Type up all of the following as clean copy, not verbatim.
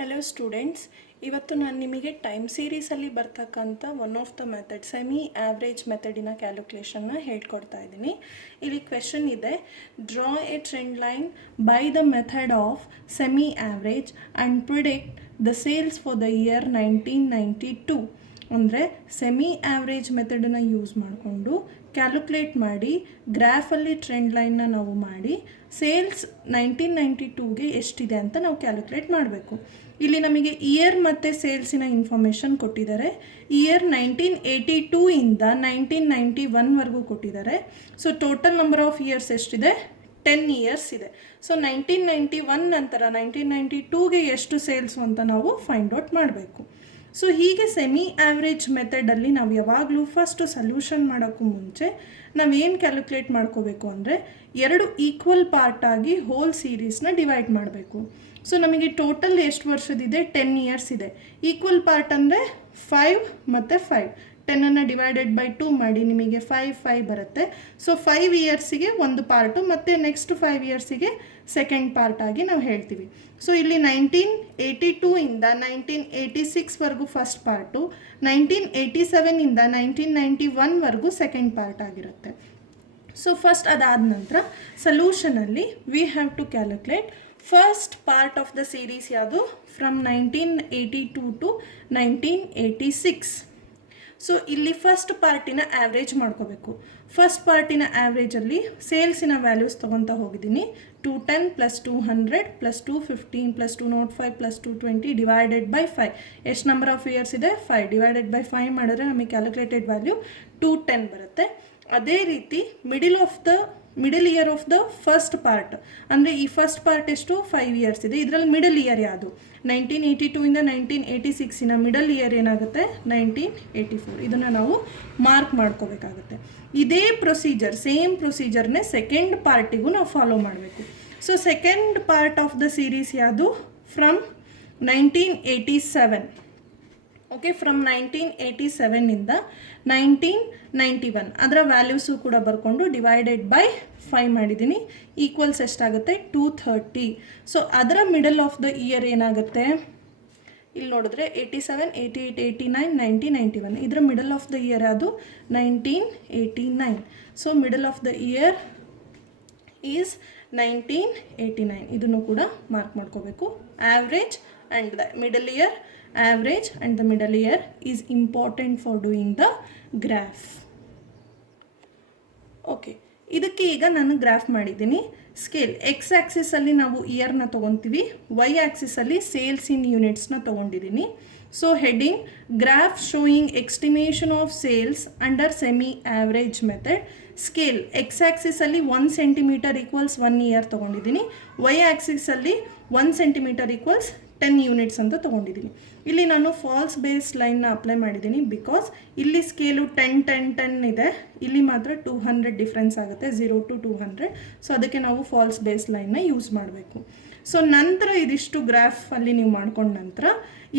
Hello students, ಇವತ್ತು ನಾನು ನಿಮಗೆ ಟೈಮ್ ಸೀರೀಸಲ್ಲಿ ಬರ್ತಕ್ಕಂಥ one of the method semi average ಮೆಥಡಿನ ಕ್ಯಾಲ್ಕುಲೇಷನ್ನ ಹೇಳ್ಕೊಡ್ತಾ ಇದ್ದೀನಿ. ಇಲ್ಲಿ ಕ್ವೆಶನ್ ಇದೆ, draw a trend line by the method of semi average and predict the sales for the year 1992. ಅಂದರೆ ಸೆಮಿ ಆವ್ರೇಜ್ ಮೆಥಡನ್ನು ಯೂಸ್ ಮಾಡಿಕೊಂಡು ಕ್ಯಾಲ್ಕುಲೇಟ್ ಮಾಡಿ ಗ್ರಾಫಲ್ಲಿ ಟ್ರೆಂಡ್ ಲೈನ್ನ ನಾವು ಮಾಡಿ ಸೇಲ್ಸ್ 1992ಗೆ ಎಷ್ಟಿದೆ ಅಂತ ನಾವು ಕ್ಯಾಲ್ಕುಲೇಟ್ ಮಾಡಬೇಕು. ಇಲ್ಲಿ ನಮಗೆ ಇಯರ್ ಮತ್ತು ಸೇಲ್ಸಿನ ಇನ್ಫಾರ್ಮೇಷನ್ ಕೊಟ್ಟಿದ್ದಾರೆ. ಇಯರ್ 1982 ಇಂದ 1991ವರೆಗೂ ಕೊಟ್ಟಿದ್ದಾರೆ. So total number of years ಎಷ್ಟಿದೆ? 10 ಇಯರ್ಸ್ ಇದೆ. ಸೊ 1991 ನಂತರ 1992ಗೆ ಎಷ್ಟು ಸೇಲ್ಸು ಅಂತ ನಾವು ಫೈಂಡ್ ಔಟ್ ಮಾಡಬೇಕು. ಸೊ ಹೀಗೆ ಸೆಮಿ ಆವ್ರೇಜ್ ಮೆಥಡಲ್ಲಿ ನಾವು ಯಾವಾಗಲೂ ಫಸ್ಟು ಸೊಲ್ಯೂಷನ್ ಮಾಡೋಕ್ಕೂ ಮುಂಚೆ ನಾವೇನು ಕ್ಯಾಲ್ಕುಲೇಟ್ ಮಾಡ್ಕೋಬೇಕು ಅಂದರೆ 2 ಈಕ್ವಲ್ ಪಾರ್ಟಾಗಿ ಹೋಲ್ ಸೀರೀಸ್ನ ಡಿವೈಡ್ ಮಾಡಬೇಕು. ಸೊ ನಮಗೆ ಟೋಟಲ್ ಎಷ್ಟು ವರ್ಷದಿದೆ? 10 ಇಯರ್ಸ್ ಇದೆ. ಈಕ್ವಲ್ ಪಾರ್ಟ್ ಅಂದರೆ 5 ಮತ್ತು 5. 10ಅನ್ನು ಡಿವೈಡೆಡ್ ಬೈ 2 ಮಾಡಿ ನಿಮಗೆ 5 ಬರುತ್ತೆ. ಸೊ 5 ಇಯರ್ಸಿಗೆ ಒಂದು ಪಾರ್ಟು ಮತ್ತು ನೆಕ್ಸ್ಟ್ 5 ಇಯರ್ಸಿಗೆ ಸೆಕೆಂಡ್ ಪಾರ್ಟ್ ಆಗಿ ನಾವು ಹೇಳ್ತೀವಿ. ಸೊ ಇಲ್ಲಿ 1982 ಇಂದ 1986ವರೆಗೂ ಫಸ್ಟ್ ಪಾರ್ಟು, 1987 ಇಂದ 1991ವರೆಗೂ ಸೆಕೆಂಡ್ ಪಾರ್ಟ್ ಆಗಿರುತ್ತೆ. ಸೊ ಫಸ್ಟ್ ಅದಾದ ನಂತರ ಸೊಲ್ಯೂಷನಲ್ಲಿ we have to calculate first part of the series ಯಾವುದು? From 1982 to 1986. ಸೊ ಇಲ್ಲಿ ಫಸ್ಟ್ ಪಾರ್ಟಿನ ಆ್ಯಾವ್ರೇಜ್ ಮಾಡ್ಕೋಬೇಕು. ಫಸ್ಟ್ ಪಾರ್ಟಿನ ಆ್ಯಾವ್ರೇಜಲ್ಲಿ ಸೇಲ್ಸಿನ ವ್ಯಾಲ್ಯೂಸ್ ತೊಗೊತಾ ಹೋಗಿದ್ದೀನಿ. 210 plus 200 plus 215 plus 205 plus 220 divided by 5. ಎಷ್ಟು ನಂಬರ್ ಆಫ್ ಇಯರ್ಸ್ ಇದೆ? 5. ಡಿವೈಡೆಡ್ ಬೈ 5 ಮಾಡಿದ್ರೆ ನಮಗೆ ಕ್ಯಾಲ್ಕುಲೇಟೆಡ್ ವ್ಯಾಲ್ಯೂ 210 ಬರುತ್ತೆ. ಅದೇ ರೀತಿ middle year of the first part ಅಂದರೆ ಈ ಫಸ್ಟ್ ಪಾರ್ಟ್ ಎಷ್ಟು? 5 ಇಯರ್ಸ್ ಇದೆ. ಇದರಲ್ಲಿ ಮಿಡಲ್ ಇಯರ್ ಯಾವುದು? 1982 ಇಂದ 1986 ಮಿಡಲ್ ಇಯರ್ ಏನಾಗುತ್ತೆ? 1984. ಇದನ್ನು ನಾವು ಮಾರ್ಕ್ ಮಾಡ್ಕೋಬೇಕಾಗುತ್ತೆ. ಇದೇ ಪ್ರೊಸೀಜರ್, ಸೇಮ್ ಪ್ರೊಸೀಜರ್ನೇ ಸೆಕೆಂಡ್ ಪಾರ್ಟಿಗೂ ನಾವು ಫಾಲೋ ಮಾಡಬೇಕು. So second part of the series ಯಾವುದು? ಫ್ರಮ್ 1987. ಓಕೆ, ಫ್ರಮ್ 1987 ಇಂದ 1991 ಅದರ ವ್ಯಾಲ್ಯೂಸು ಕೂಡ ಬರ್ಕೊಂಡು ಡಿವೈಡೆಡ್ ಬೈ 5 ಮಾಡಿದ್ದೀನಿ. ಈಕ್ವಲ್ಸ್ ಎಷ್ಟಾಗುತ್ತೆ? 230. ಸೊ ಅದರ ಮಿಡಲ್ ಆಫ್ ದ ಇಯರ್ ಏನಾಗುತ್ತೆ? ಇಲ್ಲಿ ನೋಡಿದ್ರೆ 87, 88, 89, 90, 91. ಇದರ ಮಿಡಲ್ ಆಫ್ ದ ಇಯರ್ ಅದು 1989. So middle of the year is 1989. ಇದನ್ನು ಕೂಡ ಮಾರ್ಕ್ ಮಾಡ್ಕೋಬೇಕು. Average and the middle year, average and the middle year is important for doing the graph. Okay, ಇದಕ್ಕೆ ಈಗ ನಾನು ಗ್ರಾಫ್ ಮಾಡಿದ್ದೀನಿ. ಸ್ಕೇಲ್ ಎಕ್ಸ್ ಆ್ಯಕ್ಸಿಸಲ್ಲಿ ನಾವು ಇಯರ್ನ ತೊಗೊತೀವಿ, Y ಆ್ಯಕ್ಸಿಸಲ್ಲಿ sales in ಯೂನಿಟ್ಸ್ನ ತೊಗೊಂಡಿದ್ದೀನಿ. So heading graph showing estimation of sales under semi average method. Scale X ಆ್ಯಕ್ಸಿಸಲ್ಲಿ 1 centimetre equals 1 year ತೊಗೊಂಡಿದ್ದೀನಿ. Y ಆ್ಯಕ್ಸಿಸಲ್ಲಿ 1 ಸೆಂಟಿಮೀಟರ್ ಈಕ್ವಲ್ಸ್ 10 ಯೂನಿಟ್ಸ್ ಅಂತ ತೊಗೊಂಡಿದ್ದೀನಿ. ಇಲ್ಲಿ ನಾನು ಫಾಲ್ಸ್ ಬೇಸ್ ಲೈನ್ನ ಅಪ್ಲೈ ಮಾಡಿದ್ದೀನಿ. ಬಿಕಾಸ್ ಇಲ್ಲಿ ಸ್ಕೇಲು 10, 10, 10 ಇದೆ, ಇಲ್ಲಿ ಮಾತ್ರ 200 ಡಿಫ್ರೆನ್ಸ್ ಆಗುತ್ತೆ, 0 to 200. ಸೊ ಅದಕ್ಕೆ ನಾವು ಫಾಲ್ಸ್ ಬೇಸ್ ಲೈನ್ನ ಯೂಸ್ ಮಾಡಬೇಕು. ಸೊ ನಂತರ ಇದಿಷ್ಟು ಗ್ರಾಫಲ್ಲಿ ನೀವು ಮಾಡ್ಕೊಂಡ ನಂತರ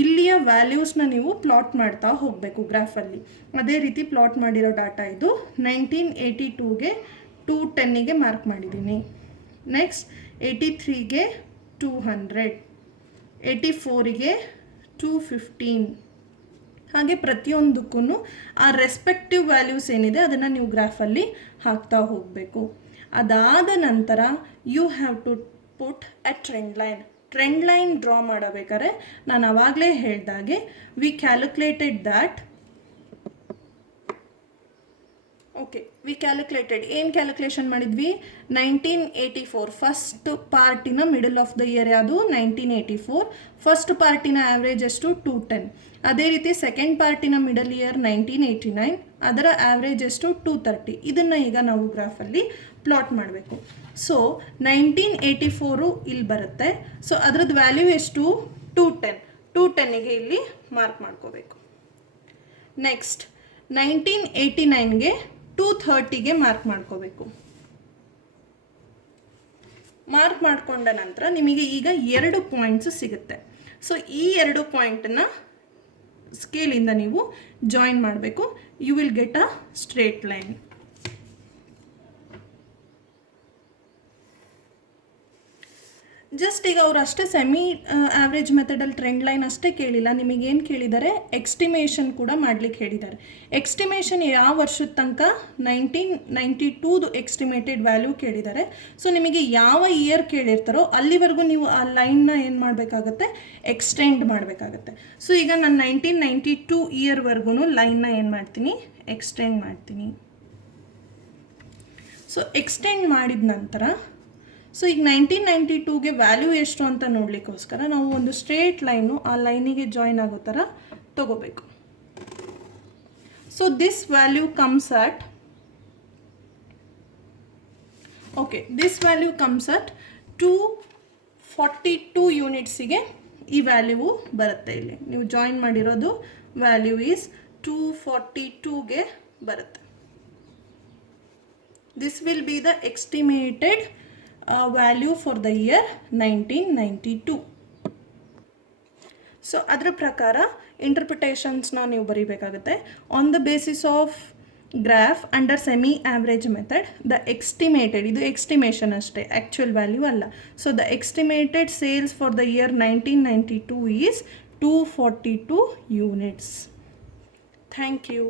ಇಲ್ಲಿಯ ವ್ಯಾಲ್ಯೂಸ್ನ ನೀವು ಪ್ಲಾಟ್ ಮಾಡ್ತಾ ಹೋಗಬೇಕು ಗ್ರಾಫಲ್ಲಿ. ಅದೇ ರೀತಿ ಪ್ಲಾಟ್ ಮಾಡಿರೋ ಡಾಟಾ ಇದು 1982ಗೆ 210ಗೆ ಮಾರ್ಕ್ ಮಾಡಿದ್ದೀನಿ. ನೆಕ್ಸ್ಟ್ 83ಗೆ 200, 84ಗೆ 215. ಹಾಗೆ ಪ್ರತಿಯೊಂದಕ್ಕೂ ಆ ರೆಸ್ಪೆಕ್ಟಿವ್ ವ್ಯಾಲ್ಯೂಸ್ ಏನಿದೆ ಅದನ್ನು ನೀವು ಗ್ರಾಫಲ್ಲಿ ಹಾಕ್ತಾ ಹೋಗಬೇಕು. ಅದಾದ ನಂತರ you have to put a trend line draw ಮಾಡಬೇಕಾದ್ರೆ ನಾನು ಆವಾಗಲೇ ಹೇಳ್ದಾಗೆ ವಿ ಕ್ಯಾಲ್ಕುಲೇಟೆಡ್ ದ್ಯಾಟ್. ಏನು ಕ್ಯಾಲ್ಕುಲೇಷನ್ ಮಾಡಿದ್ವಿ? 1984 ಫಸ್ಟ್ ಪಾರ್ಟಿನ ಮಿಡಲ್ ಆಫ್ ದ ಇಯರ್ ಯಾವುದು? 1984. ಫಸ್ಟ್ ಪಾರ್ಟಿನ ಆ್ಯಾವ್ರೇಜ್ ಎಷ್ಟು? 210. ಅದೇ ರೀತಿ ಸೆಕೆಂಡ್ ಪಾರ್ಟಿನ ಮಿಡಲ್ ಇಯರ್ 1989, ಅದರ ಆ್ಯಾವ್ರೇಜ್ ಎಷ್ಟು? 230. ಇದನ್ನು ಈಗ ನಾವು ಗ್ರಾಫಲ್ಲಿ ಪ್ಲಾಟ್ ಮಾಡಬೇಕು. ಸೊ 1984 ಇಲ್ಲಿ ಬರುತ್ತೆ. ಸೊ ಅದರದ್ದು ವ್ಯಾಲ್ಯೂ ಎಷ್ಟು? 210. 210ಗೆ ಇಲ್ಲಿ ಮಾರ್ಕ್ ಮಾಡ್ಕೋಬೇಕು. ನೆಕ್ಸ್ಟ್ 1989ಗೆ 230ಗೆ ಮಾರ್ಕ್ ಮಾಡ್ಕೋಬೇಕು. ಮಾರ್ಕ್ ಮಾಡಿಕೊಂಡ ನಂತರ ನಿಮಗೆ ಈಗ 2 ಪಾಯಿಂಟ್ಸ್ ಸಿಗುತ್ತೆ. ಸೊ ಈ 2 ಪಾಯಿಂಟನ್ನು ಸ್ಕೇಲಿಂದ ನೀವು ಜಾಯಿನ್ ಮಾಡಬೇಕು. You will get a straight line. Just ಈಗ ಅವ್ರು ಅಷ್ಟೇ ಸೆಮಿ ಆವ್ರೇಜ್ ಮೆಥಡಲ್ಲಿ ಟ್ರೆಂಡ್ ಲೈನ್ ಅಷ್ಟೇ ಕೇಳಿಲ್ಲ, ನಿಮಗೇನು ಕೇಳಿದ್ದಾರೆ, ಎಕ್ಸ್ಟಿಮೇಷನ್ ಕೂಡ ಮಾಡ್ಲಿಕ್ಕೆ ಹೇಳಿದ್ದಾರೆ. ಎಕ್ಸ್ಟಿಮೇಷನ್ ಯಾವ ವರ್ಷದ ತನಕ 1992ದು ಎಕ್ಸ್ಟಿಮೇಟೆಡ್ ವ್ಯಾಲ್ಯೂ ಕೇಳಿದ್ದಾರೆ. ಸೊ ನಿಮಗೆ ಯಾವ ಇಯರ್ ಕೇಳಿರ್ತಾರೋ ಅಲ್ಲಿವರೆಗೂ ನೀವು ಆ ಲೈನ್ನ ಏನು ಮಾಡಬೇಕಾಗತ್ತೆ, ಎಕ್ಸ್ಟೆಂಡ್ ಮಾಡಬೇಕಾಗತ್ತೆ. ಸೊ ಈಗ ನಾನು 1992 ಇಯರ್ವರೆಗೂ ಲೈನ್ನ ಏನು ಮಾಡ್ತೀನಿ, ಎಕ್ಸ್ಟೆಂಡ್ ಮಾಡ್ತೀನಿ. ಸೊ ಎಕ್ಸ್ಟೆಂಡ್ ಮಾಡಿದ ನಂತರ ಸೊ ಈಗ 1992ಗೆ ವ್ಯಾಲ್ಯೂ ಎಷ್ಟು ಅಂತ ನೋಡಲಿಕ್ಕೋಸ್ಕರ ನಾವು ಒಂದು ಸ್ಟ್ರೇಟ್ ಲೈನು ಆ ಲೈನಿಗೆ ಜಾಯಿನ್ ಆಗೋ ಥರ ತಗೋಬೇಕು. So this value comes at this value comes at 242 ಯೂನಿಟ್ಸಿಗೆ ಈ ವ್ಯಾಲ್ಯೂ ಬರುತ್ತೆ. ಇಲ್ಲಿ ನೀವು ಜಾಯಿನ್ ಮಾಡಿರೋದು ವ್ಯಾಲ್ಯೂ ಈಸ್ 242ಗೆ ಬರುತ್ತೆ. This will be the estimated value for the year 1992. So ಅದರ ಪ್ರಕಾರ ಇಂಟರ್ಪ್ರಿಟೇಷನ್ಸ್ನ ನೀವು ಬರೀಬೇಕಾಗುತ್ತೆ. On the basis of graph under semi average method the estimated, ಇದು ಎಕ್ಸ್ಟಿಮೇಷನ್ ಅಷ್ಟೇ, ಆ್ಯಕ್ಚುಯಲ್ ವ್ಯಾಲ್ಯೂ ಅಲ್ಲ. So the estimated sales for the year 1992 is 242 units. Thank you.